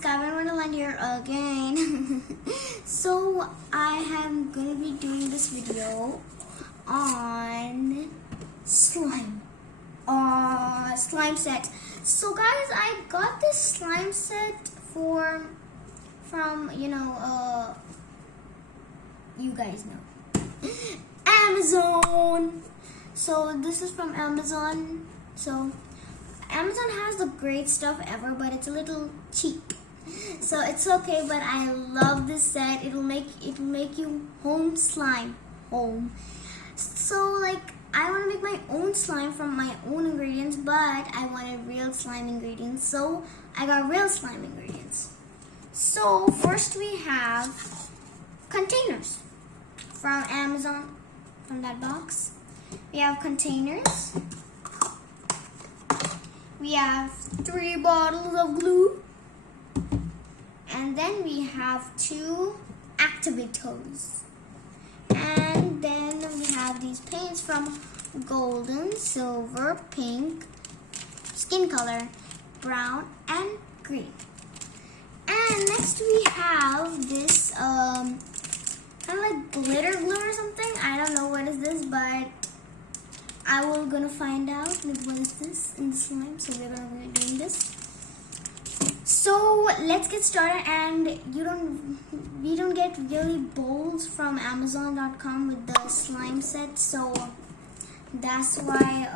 it's Kaavya Wonderland here again. So I am gonna be doing this video on slime. Slime set. So guys, I got this slime set from you guys know, Amazon. So this is from Amazon. So Amazon has the great stuff ever, but it's a little cheap. So it's okay, but I love this set. It'll make you home slime. So like I want to make my own slime from my own ingredients, but I wanted real slime ingredients. So I got real slime ingredients. So first we have containers from Amazon, from that box. We have containers. We have 3 bottles of glue. And then we have 2 activators. And then we have these paints from golden, silver, pink, skin color, brown, and green. And next we have this kind of like glitter glue or something. I don't know what is this, but I will gonna find out what is this in the slime. So we're gonna be doing this. So let's get started. And we don't get really bowls from Amazon.com with the slime set. So that's why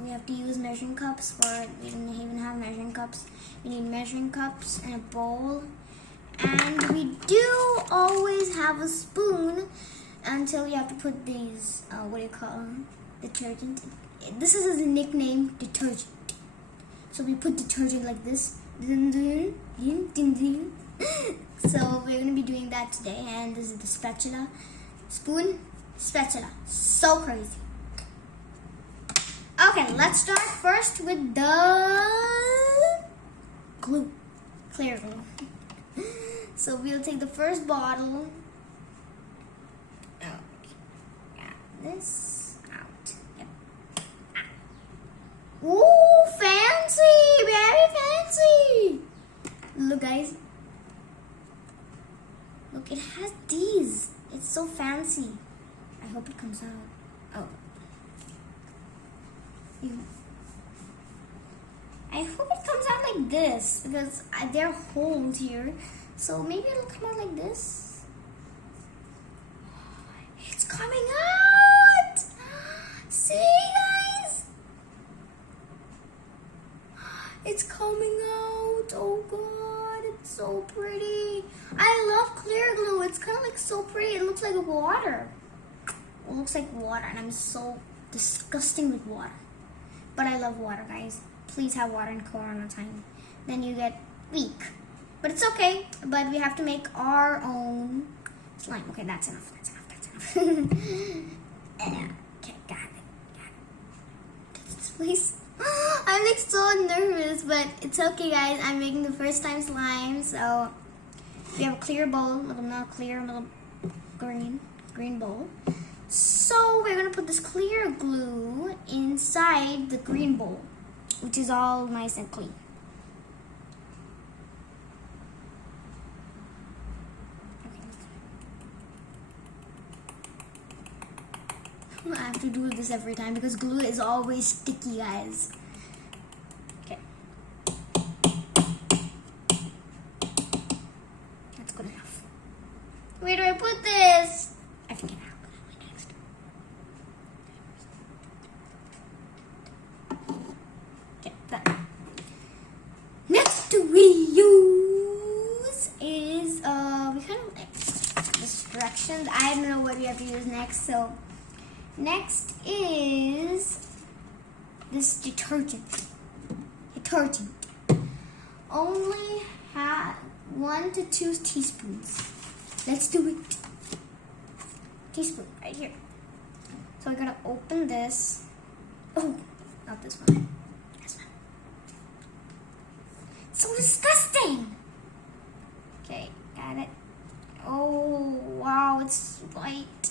we have to use measuring cups for it. We don't even have measuring cups. We need measuring cups and a bowl. And we do always have a spoon until you have to put these, what do you call them? Detergent. This is his nickname, detergent. So we put detergent like this. So we're gonna be doing that today. And this is the spatula. Spoon, spatula. So crazy. Okay, let's start first with the glue. Clear glue. So we'll take the first bottle. This out. Yep. Ooh, fancy! Very fancy! Look, guys. Look, it has these. It's so fancy. I hope it comes out. Oh. I hope it comes out like this because there are holes here. So maybe it'll come out like this. It's coming out! See, guys? It's coming out. Oh God, it's so pretty. I love clear glue. It's kind of like so pretty. It looks like water. It looks like water, and I'm so disgusting with water. But I love water, guys. Please have water in Corona time. Then you get weak. But it's okay. But we have to make our own slime. Okay, that's enough. That's enough. That's enough. Okay, got it. Please. I'm like so nervous, but it's okay, guys. I'm making the first time slime. So we have a clear bowl. Not clear, a little green bowl. So we're gonna put this clear glue inside the green bowl, which is all nice and clean. I have to do this every time because glue is always sticky, guys. Okay. That's good enough. Where do I put this? I forget how. Next we use is we kind of like this directions. I don't know what we have to use next. So next is this detergent. Only have 1 to 2 teaspoons. Let's do it. Teaspoon right here. So we're gonna open this. Oh, not this one. So disgusting. Okay, got it. Oh wow, it's white.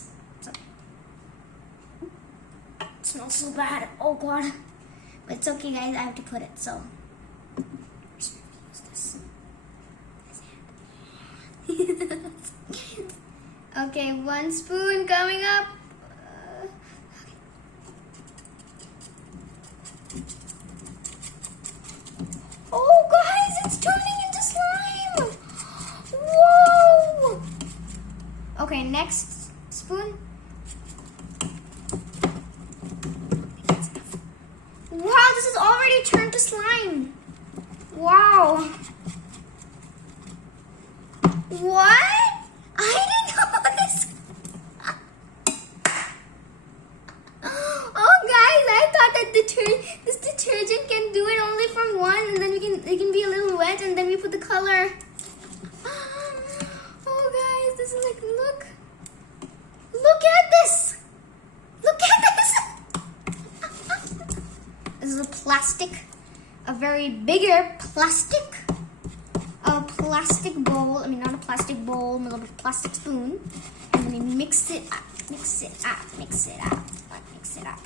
It smells so bad. Oh God. But it's okay, guys. I have to put it. So first use this. Okay, 1 spoon coming up. Oh, guys, it's turning into slime. Whoa. Okay, next spoon. Wow, this has already turned to slime. Wow. What? I didn't know this. Oh, guys, I thought that this detergent can do it only from one, and then it can be a little wet, and then we put the color. Oh, guys, this is like, look at this. Look at this. This is a plastic, a very bigger plastic bowl. I mean, not a plastic bowl, a little plastic spoon. And then we mix it up, mix it up, mix it up, mix it up.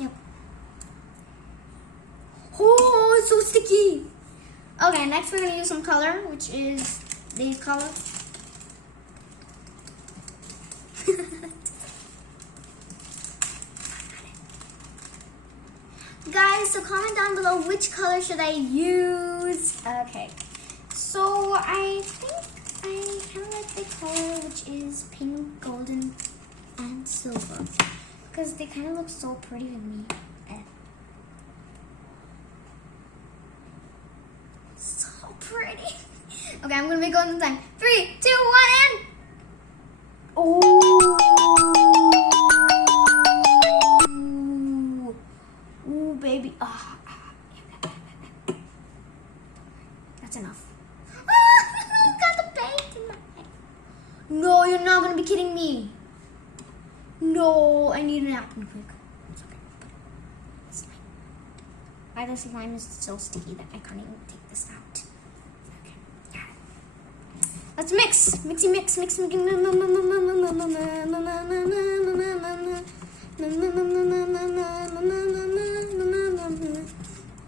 Yep. Oh, it's so sticky. Okay, next we're gonna use some color, which is these colors. Guys, so comment down below which color should I use. Okay, so I think I kind of like the color which is pink, golden, and silver, because they kind of look so pretty with me. So pretty. Okay, I'm gonna make golden time. 3, 2, 1, and oh. Baby, that's enough. I got the paint in my head. No, you're not gonna be kidding me. No, I need a napkin quick. It's okay. Slime. Why the slime is so sticky that I can't even take this out. Okay, got it. Let's mix. Mixy mix, mix.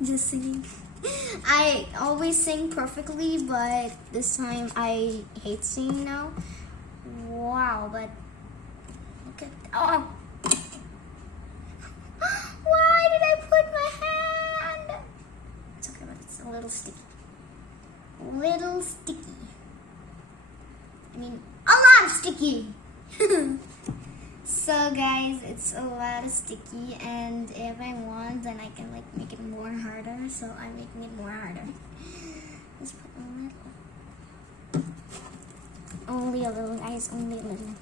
Just singing. I always sing perfectly, but this time I hate singing now. Wow, but look at, oh. Why did I put my hand? It's okay, but it's a little sticky. Little sticky. I mean, a lot of sticky. So guys, it's a lot of sticky, and if I want, then I can like make it more harder. So I'm making it more harder. Just put a little. Only a little, guys. Only a little.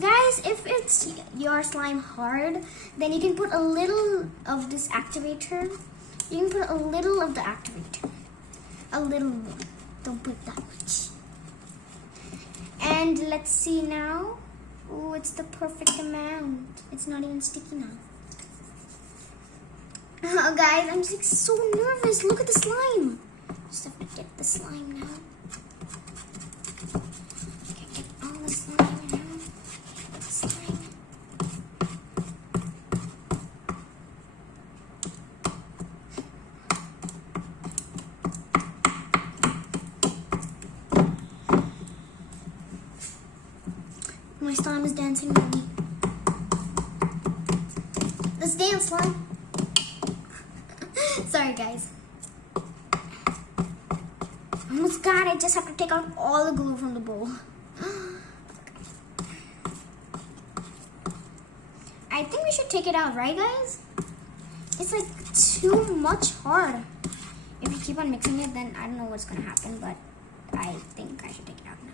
Guys, if it's your slime hard, then you can put a little of this activator. You can put a little of the activator. A little more. Don't put that much. And let's see now. Oh, it's the perfect amount. It's not even sticky now. Oh, guys, I'm just like, so nervous. Look at the slime. Just have to get the slime now. Okay, get all the slime now. Get the slime. My slime is dancing with me. Let's dance, slime. Sorry, guys. Almost got it. Just have to take out all the glue from the bowl. I think we should take it out, right, guys? It's like too much hard. If you keep on mixing it, then I don't know what's gonna happen, but I think I should take it out now.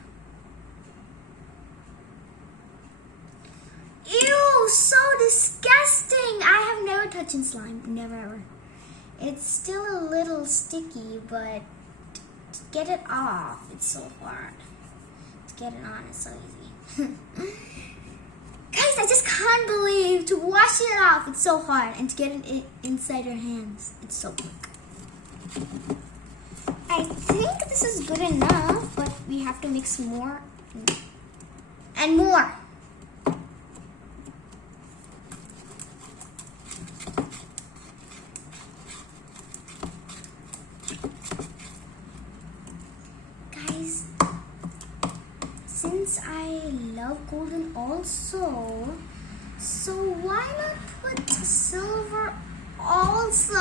Ew, so disgusting. I have never touched slime, never ever. It's still a little sticky, but to get it off, it's so hard. To get it on, it's so easy. Guys, I just can't believe to wash it off, it's so hard. And to get it inside your hands, it's so quick. I think this is good enough, but we have to mix more and more. love golden also. So why not put silver also?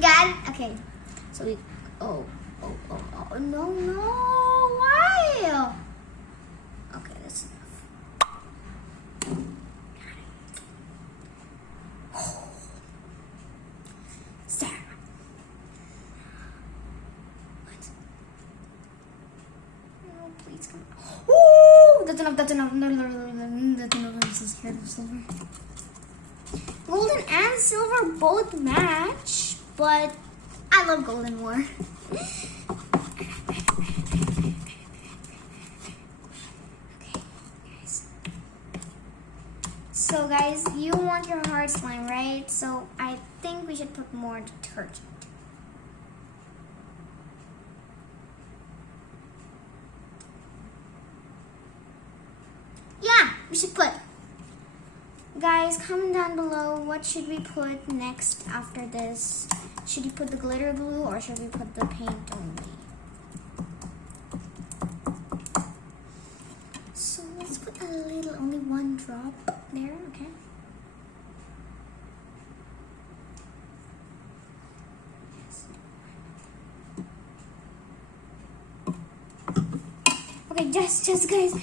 Got it? Okay. So we, oh, no, why? Okay, that's enough. Got it. Sarah. What? Oh, please come on. Ooh, that's enough, that's enough. That's enough. I'm so scared of silver. Golden and silver both match, but I love golden more. So guys, you want your hard slime, right? So I think we should put more detergent. Yeah, we should put. Guys, comment down below what should we put next after this. Should we put the glitter glue or should we put the paint only? So let's put a little, only one drop there, okay? Yes. Okay, just guys.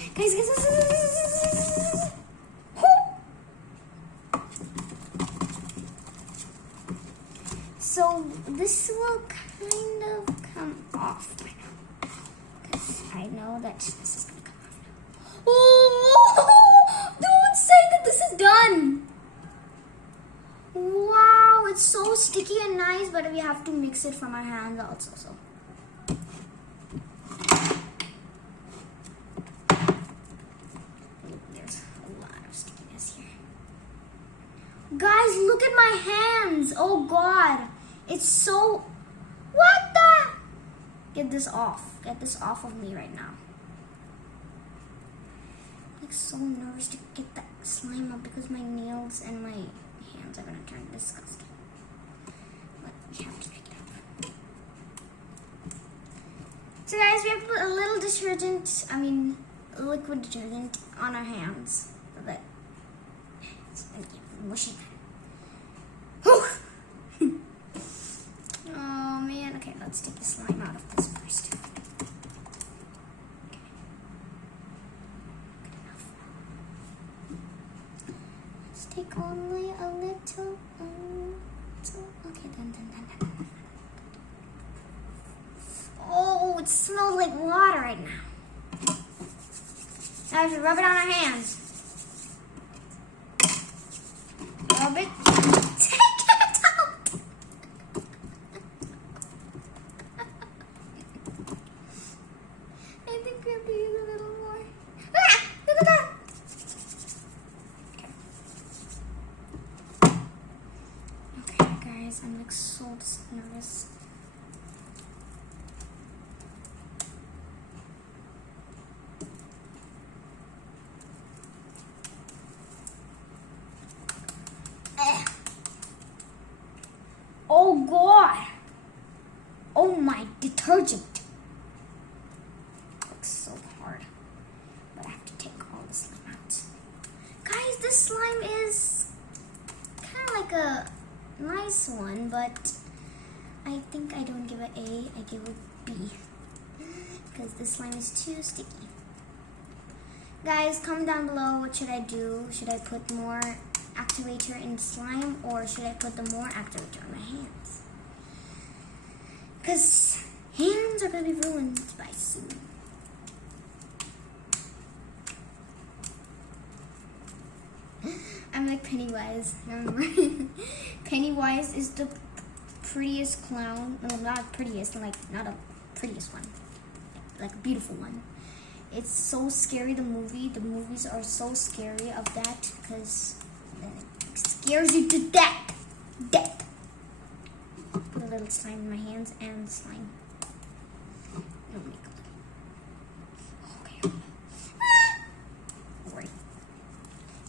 So this will kind of come off right now, because I know that this is going to come off now. Oh, don't say that this is done. Wow, it's so sticky and nice, but we have to mix it from our hands also. So. There's a lot of stickiness here. Guys, look at my hands. Oh God. It's so, what the? Get this off. Get this off of me right now. I'm like so nervous to get that slime up because my nails and my hands are gonna turn disgusting. But we have to pick it up. So guys, we have to put a little detergent, liquid detergent on our hands so that it's mushy. Oh man, okay, let's take the slime out of this first. Okay. Good enough. Let's take only a little, okay, done. Oh, it smells like water right now. Now I have to rub it on our hands. Rub it. I'm like so nervous. Oh God! Oh my detergent! Looks so hard, but I have to take all the slime out. Guys, this slime is kind of like a nice one, but I think I don't give it A, I give it B, because this slime is too sticky. Guys, comment down below what should I do. Should I put more activator in slime or should I put the more activator on my hands? Because hands are going to be ruined by soon. I'm like Pennywise, remember? Pennywise is the prettiest clown. Well, not prettiest, like not a prettiest one. Like a beautiful one. It's so scary, the movie. The movies are so scary of that because it scares you to death. Death. Put a little slime in my hands and slime. It'll make a little. Okay. Right.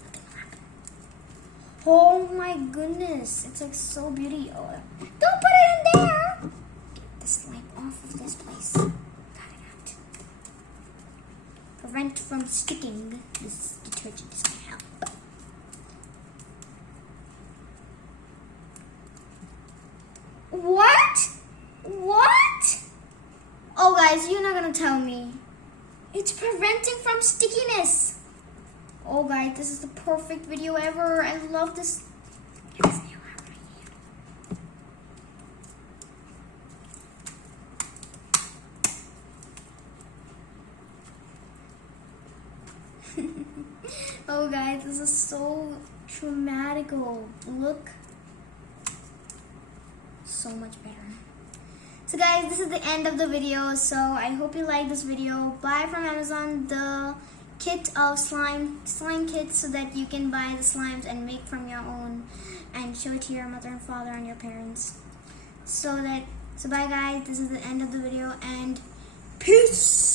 Nothing will happen. Oh my goodness. It's like so beauty. Oh, don't put it in there. Get the slime off of this place. Got it out. Prevent from sticking. This detergent is gonna help. What? What? Oh guys, you're not gonna tell me. It's preventing from stickiness. Oh guys, this is the perfect video ever. I love this. Oh guys, this is so dramatical. Look. So much better. So guys, this is the end of the video. So I hope you like this video. Buy from Amazon the kit of slime kit so that you can buy the slimes and make from your own and show it to your mother and father and your parents. So bye guys, this is the end of the video and peace.